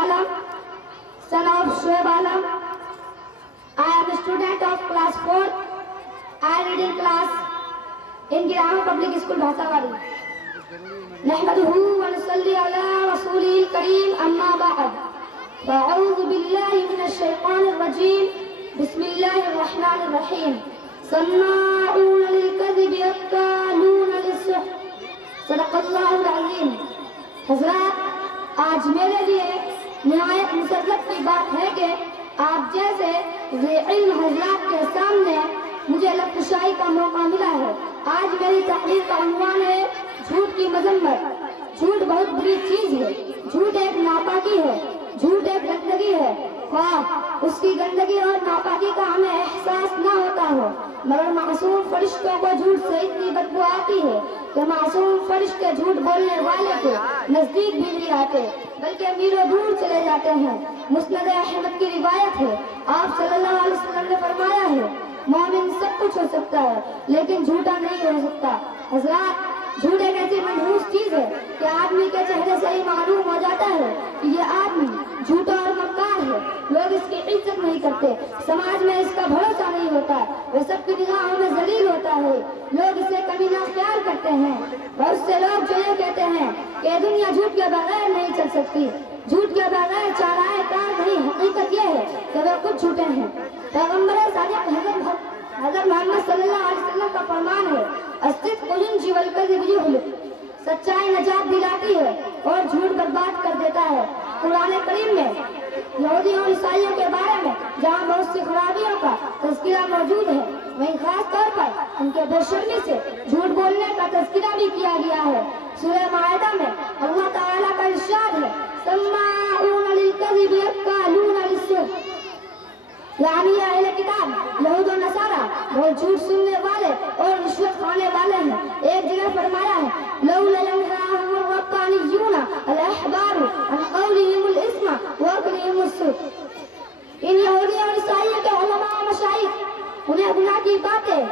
Alam, son of Shoaib Alam. I am a student of class 4. I read in class in Girama Public School, Bhasawari. نحمده ونصلي على رسوله الكريم أما بعد فأعوذ بالله من الشيطان الرجيم بسم الله الرحمن الرحيم سماعون للكذب أكالون للسحت صدق اللہ العظیم. حضرات، آج میرے لیے نہایت مسرت کی بات ہے کہ آپ جیسے ذی علم حضرات کے سامنے مجھے لب کشائی کا موقع ملا ہے. آج میری تقریر کا عنوان ہے جھوٹ کی مذمت. جھوٹ بہت بری چیز ہے. جھوٹ ایک ناپاکی ہے. جھوٹ ایک گندگی ہے. خواہ اس کی گندگی اور ناپاکی کا ہمیں احساس نہ ہوتا ہو، مگر معصوم فرشتوں کو جھوٹ سے اتنی بدبو آتی ہے کہ معصوم فرشتے جھوٹ بولنے والے کو نزدیک بھی نہیں آتے بلکہ میلوں دور چلے جاتے ہیں. مسند احمد کی روایت ہے، آپ صلی اللہ علیہ وسلم نے فرمایا ہے مومن سب کچھ ہو سکتا ہے لیکن جھوٹا نہیں ہو سکتا. حضرات، جھوٹ ایک ایسی منحوس چیز ہے کہ آدمی کے چہرے سے ہی معلوم ہو جاتا ہے کہ یہ آدمی جھوٹا اور مکار ہے. لوگ اس کی عزت نہیں کرتے، سماج میں اس کا بھروسہ نہیں ہوتا، وہ سب کی نگاہوں میں ذلیل ہوتا ہے. لوگ اسے کمینہ خیال کرتے ہیں. بہت سے لوگ جو یہ کہتے ہیں کہ دنیا جھوٹ کے بغیر نہیں چل سکتی، جھوٹ کے بغیر چارائے کار نہیں. حقیقت یہ ہے کہ وہ کچھ جھوٹے ہیں. پیغمبر صادق حضرت محمد صلی اللہ علیہ وسلم کا فرمان ہے الصدق ينجي والكذب يهلك. سچائی نجات دلاتی ہے اور جھوٹ برباد کر دیتا ہے. قرآن کریم میں یہودیوں اور عیسائیوں کے بارے میں جہاں بہت سی خرابیوں کا تذکرہ موجود ہے، وہیں خاص طور پر ان کے بے شرمی سے جھوٹ بولنے کا تذکرہ بھی کیا گیا ہے. سورہ مائدہ میں اللہ تعالیٰ کا ارشاد ہے سماعون للکذب اکالون للسحت، یعنی اہل کتاب یہود و نصارہ بہت جھوٹ سننے والے اور رشوت کھانے والے ہیں. ایک جگہ فرمایا ہے لولا ينهاهم الربانيون الاحبار عن قولهم الاثم واكلهم السحت. ان یہودی اور عیسائیوں کے علماء و مشائخ انہیں گناہ کی باتیں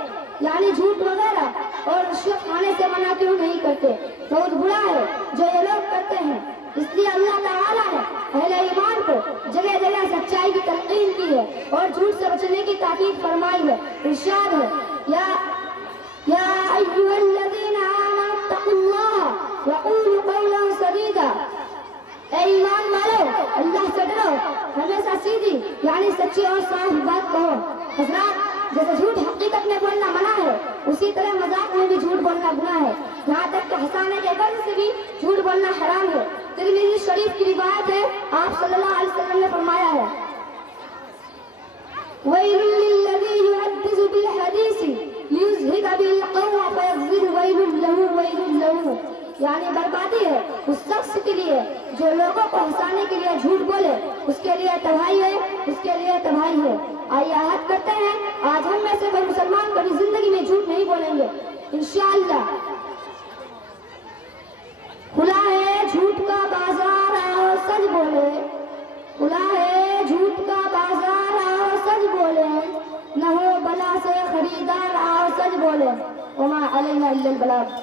یعنی جھوٹ وغیرہ اور رشوت کھانے سے منع کیوں نہیں کرتے؟ بہت برا ہے جو یہ لوگ کرتے ہیں. اس لیے اللہ تعالیٰ نے اہل ایمان کو جگہ جگہ سچائی کی تلقین کی ہے اور جھوٹ سے بچنے کی تاکید فرمائی ہے. ارشاد ہے یا ایھا الذین آمنوا اتقوا اللہ وقولوا قولا سدیدا. اے ایمان والو، اللہ سے ڈرو، ہمیشہ سیدھی یعنی سچی اور صاف بات کہو. حضرات، جیسے جھوٹ حقیقت میں بولنا منع ہے اسی طرح مذاق میں بھی جھوٹ بولنا گناہ ہے. یہاں تک کہ ہنسانے کے غرض سے بھی جھوٹ بولنا حرام ہے. ترمذی شریف کی روایت ہے، آپ صلی اللہ علیہ وسلم نے فرمایا ہے وَيْلٌ لِّلَّذِي يُحَدِّثُ بِالْحَدِيثِ لِيُزْهِقَ بِالْقَوْمِ فَيَغْفِرُ وَيْلٌ لَّهُ وَيْلٌ لَّهُ. یعنی بربادی ہے اس شخص کے لیے جو لوگوں کو ہنسانے کے لیے جھوٹ بولے، اس کے لیے تباہی ہے، اس کے لیے تباہی ہے. آئیے عہد کرتے ہیں آج ہم میں سے کوئی مسلمان کبھی زندگی میں جھوٹ نہیں بولیں گے انشاءاللہ. کھلا ہے جھوٹ کا بازار، آؤ سچ بولے. کھلا ہے جھوٹ کا بازار، آؤ سچ بولے. نہ ہو بلا سے خریدار، آؤ سچ بولے. وما علینا الا البلاغ.